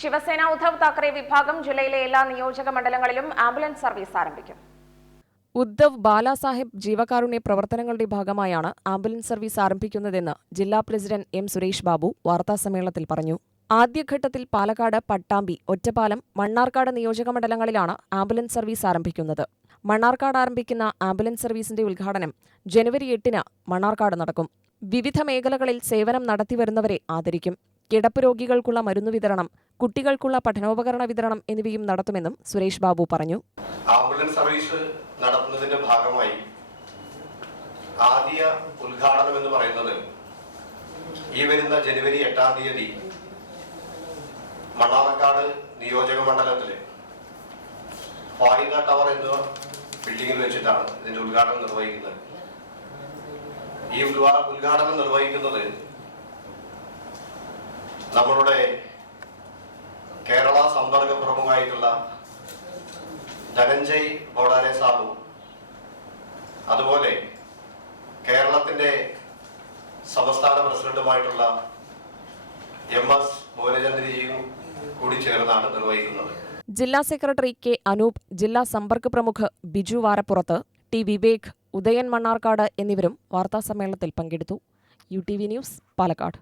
ശിവസേന ഉദ്ധവ് താക്കറെ വിഭാഗം ജില്ലയിലെ എല്ലാ നിയോജക മണ്ഡലങ്ങളിലും ആംബുലൻസ് സർവീസ് ആരംഭിക്കും. ഉദ്ധവ് ബാലാസാഹേബ് ജീവകാരുണ്യ പ്രവർത്തനങ്ങളുടെ ഭാഗമായാണ് ആംബുലൻസ് സർവീസ് ആരംഭിക്കുന്നതെന്ന് ജില്ലാ പ്രസിഡന്റ് എം സുരേഷ് ബാബു വാർത്താസമ്മേളനത്തിൽ പറഞ്ഞു. ആദ്യഘട്ടത്തിൽ പാലക്കാട്, പട്ടാമ്പി, ഒറ്റപ്പാലം, മണ്ണാർക്കാട് നിയോജക മണ്ഡലങ്ങളിലാണ് ആംബുലൻസ് സർവീസ് ആരംഭിക്കുന്നത്. മണ്ണാർക്കാട് ആരംഭിക്കുന്ന ആംബുലൻസ് സർവീസിന്റെ ഉദ്ഘാടനം ജനുവരി 8-ന് മണ്ണാർക്കാട് നടക്കും. വിവിധ മേഖലകളിൽ സേവനം നടത്തിവരുന്നവരെ ആദരിക്കും. കിടപ്പ് രോഗികൾക്കുള്ള മരുന്നു വിതരണം, കുട്ടികൾക്കുള്ള പഠനോപകരണ വിതരണം എന്നിവയും നടത്തുമെന്നും സുരേഷ് ബാബു പറഞ്ഞു. ആംബുലൻസ് സർവീസ് നടത്തുന്നതിന്റെ ഭാഗമായി ആദ്യ ഉദ്ഘാടനം എന്ന് പറയുന്നത് ഈ വരുന്ന ജനുവരി 8-ാം തീയതി മണ്ണാർക്കാട് നിയോജക മണ്ഡലത്തിലെ ഫായിദ ടവർ എന്ന ബിൽഡിംഗിൽ വെച്ചിട്ടാണ് ഇതിന്റെ ഉദ്ഘാടനം നിർവഹിക്കുന്നത്. ഈ ഉദ്ഘാടനം നിർവഹിക്കുന്നത് നമ്മളുടെ കേരള സമ്പർക്ക പ്രമുഖമായിട്ടുള്ള ധനഞ്ജയ് ബോഡാരെ സാബു, അതുപോലെ കേരളത്തിന്റെ സംസ്ഥാന പ്രസിഡന്റുമായിട്ടുള്ള MS ഭുവനചന്ദ്രജിയും കൂടി ചേർന്നാണ് നിർവഹിക്കുന്നത്. ജില്ലാ സെക്രട്ടറി കെ അനൂപ്, ജില്ലാ സമ്പർക്ക പ്രമുഖ് ബിജു വാരപ്പുറത്ത്, ടി വിവേക്, ഉദയൻ മണ്ണാർക്കാട് എന്നിവരും വാർത്താസമ്മേളനത്തിൽ പങ്കെടുത്തു. UTV news, Palakkad.